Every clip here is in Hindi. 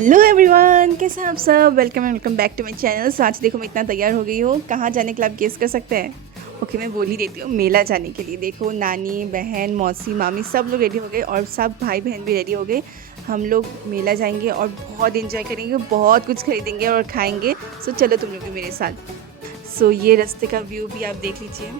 हेलो एवरीवन, कैसे हैं आप सब। Welcome back to my channel. आज देखो मैं इतना तैयार हो गई हूँ। कहाँ जाने के लिए आप गेस कर सकते हैं। ओके, मैं बोल ही देती हूँ, मेला जाने के लिए। देखो नानी बहन मौसी मामी सब लोग रेडी हो गए और सब भाई बहन भी रेडी हो गए। हम लोग मेला जाएंगे और बहुत इंजॉय करेंगे, बहुत कुछ खरीदेंगे और खाएंगे। सो चलो तुम लोग भी मेरे साथ। सो ये रास्ते का व्यू भी आप देख लीजिए।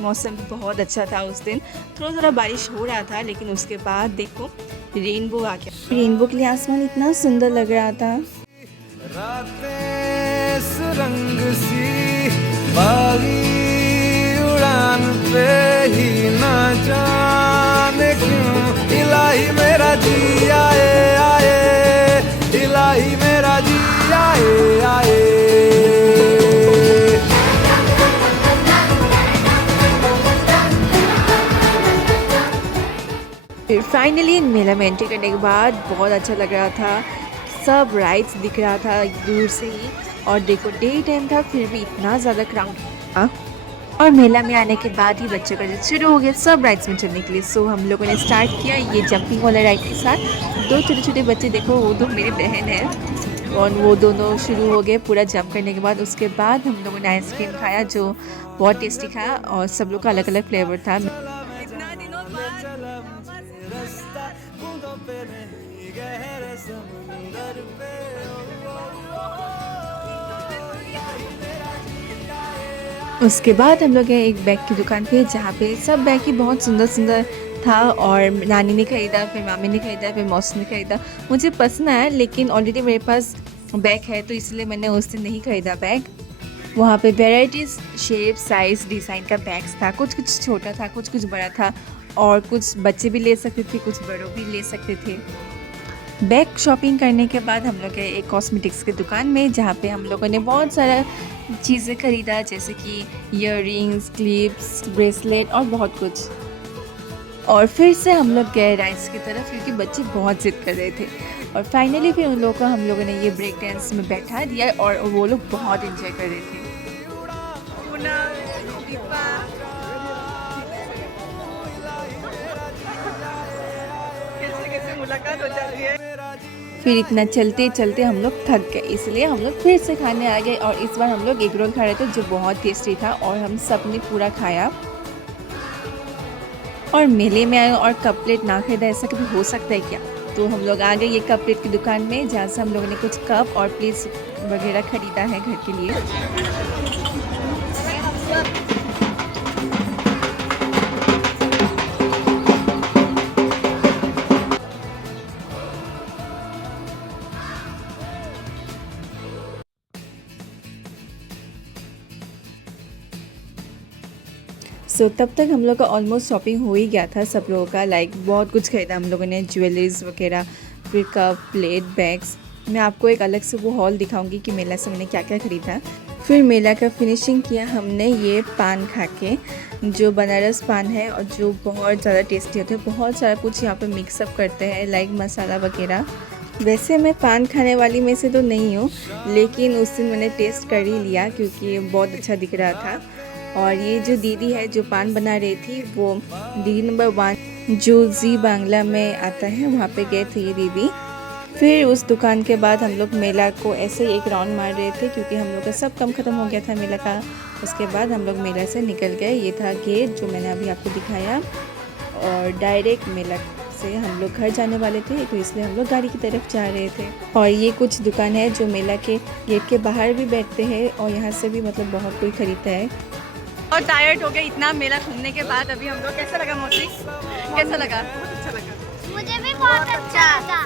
मौसम भी बहुत अच्छा था उस दिन। थोड़ा थोड़ा बारिश हो रहा था, लेकिन उसके बाद देखो रेनबो आ गया। रेनबो के लिए आसमान इतना सुंदर लग रहा था। रातें सुरंग सी बागी उड़ान पे ही ना जाने क्यों इलाही मेरा जी आए आए, इलाही मेरा जी आए आए। फिर फाइनली मेला में एंट्री करने के बाद बहुत अच्छा लग रहा था। सब राइड्स दिख रहा था दूर से ही। और देखो डे टाइम था, फिर भी इतना ज़्यादा क्राउड था। और मेला में आने के बाद ही बच्चों का शुरू हो गया सब राइड्स में चलने के लिए। सो हम लोगों ने स्टार्ट किया ये जंपिंग वाला राइड के साथ। दो छोटे छोटे बच्चे देखो, वो दो मेरी बहन है और वो दोनों शुरू हो गए पूरा जंप करने के बाद। उसके बाद हम लोगों ने आइसक्रीम खाया जो बहुत टेस्टी था और सब लोग का अलग अलग फ्लेवर था। इतना दिनों बाद रास्ता बूंदों पे नहीं गहरे समुंदर पे उसके बाद हम लोग गए एक बैग की दुकान पे, जहाँ पे सब बैग ही बहुत सुंदर सुंदर था। और नानी ने ख़रीदा, फिर मामी ने ख़रीदा, फिर मौसी ने ख़रीदा। मुझे पसंद आया, लेकिन ऑलरेडी मेरे पास बैग है तो इसलिए मैंने उस दिन नहीं ख़रीदा बैग। वहाँ पे वेराइटीज़ शेप साइज़ डिज़ाइन का बैग्स था। कुछ कुछ छोटा था, कुछ कुछ बड़ा था और कुछ बच्चे भी ले सकते थे, कुछ बड़ों भी ले सकते थे। बैग शॉपिंग करने के बाद हम लोग गए एक कॉस्मेटिक्स की दुकान में, जहाँ पे हम लोगों ने बहुत सारा चीज़ें ख़रीदा, जैसे कि ईयररिंग्स, क्लिप्स, ब्रेसलेट और बहुत कुछ। और फिर से हम लोग गए राइड्स की तरफ, क्योंकि बच्चे बहुत ज़िद कर रहे थे। और फाइनली फिर उन लोगों को हम लोगों ने ये ब्रेक डांस में बैठा दिया और वो लोग बहुत इंजॉय कर रहे थे। मुलाकात हो जाती है। फिर इतना चलते चलते हम लोग थक गए, इसलिए हम लोग फिर से खाने आ गए। और इस बार हम लोग एग रोल खा रहे थे जो बहुत टेस्टी था और हम सब ने पूरा खाया। और मेले में आए और कप प्लेट ना खरीदा, ऐसा कभी हो सकता है क्या। तो हम लोग आ गए ये कप प्लेट की दुकान में, जहाँ से हम लोगों ने कुछ कप और प्लेट्स वगैरह खरीदा है घर के लिए। तब तक हम लोग का ऑलमोस्ट शॉपिंग हो ही गया था सब लोगों का। बहुत कुछ खरीदा हम लोगों ने, ज्वेलरीज वगैरह, फिर कप प्लेट बैग्स। मैं आपको एक अलग से वो हॉल दिखाऊंगी कि मेला से मैंने क्या क्या खरीदा। फिर मेला का फिनिशिंग किया हमने ये पान खा के, जो बनारस पान है और जो बहुत ज़्यादा टेस्टी होता है। बहुत सारा कुछ यहाँ पर मिक्सअप करते हैं मसाला वगैरह। वैसे मैं पान खाने वाली में से तो नहीं हूँ, लेकिन उस दिन मैंने टेस्ट कर ही लिया क्योंकि ये बहुत अच्छा दिख रहा था। और ये जो दीदी है जो पान बना रही थी, वो दीदी नंबर 1 जो जी बांग्ला में आता है, वहाँ पे गए थे ये दीदी। फिर उस दुकान के बाद हम लोग मेला को ऐसे ही एक राउंड मार रहे थे, क्योंकि हम लोग का सब काम ख़त्म हो गया था मेला का। उसके बाद हम लोग मेला से निकल गए। ये था गेट जो मैंने अभी आपको दिखाया। और डायरेक्ट मेला से हम लोग घर जाने वाले थे, तो इसलिए हम लोग गाड़ी की तरफ जा रहे थे। और ये कुछ दुकान है जो मेला के गेट के बाहर भी बैठते हैं और यहाँ से भी मतलब बहुत कोई ख़रीदता है। और टायर्ड हो गए इतना मेला घूमने के बाद। अभी हम लोग, कैसा लगा मौसी, कैसा लगा? बहुत अच्छा लगा। मुझे भी बहुत अच्छा लगा।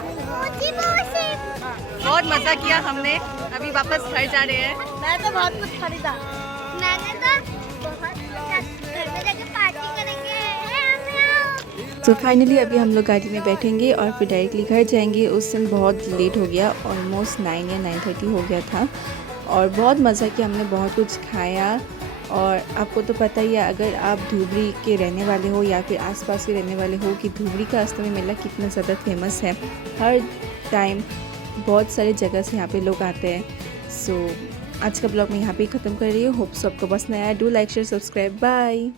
बहुत मज़ा किया हमने। अभी वापस घर जा रहे हैं। मैं तो बहुत कुछ खरीदा। मैंने तो बहुत घर में जाके पार्टी करेंगे। तो फाइनली अभी हम लोग गाड़ी में बैठेंगे और फिर डायरेक्टली घर जाएंगे। उस दिन बहुत लेट हो गया, ऑलमोस्ट 9 या 9:30 हो गया था। और बहुत मज़ा किया हमने, बहुत कुछ खाया। और आपको तो पता ही है, अगर आप धुबरी के रहने वाले हो या फिर आसपास के रहने वाले हो, कि धुबरी का अष्टमी मेला कितना ज़्यादा फेमस है। हर टाइम बहुत सारे जगह से यहाँ पे लोग आते हैं। सो आज का ब्लॉग मैं यहाँ पे ख़त्म कर रही हूँ। होप सो आपको पसंद आया। Do like share subscribe, bye.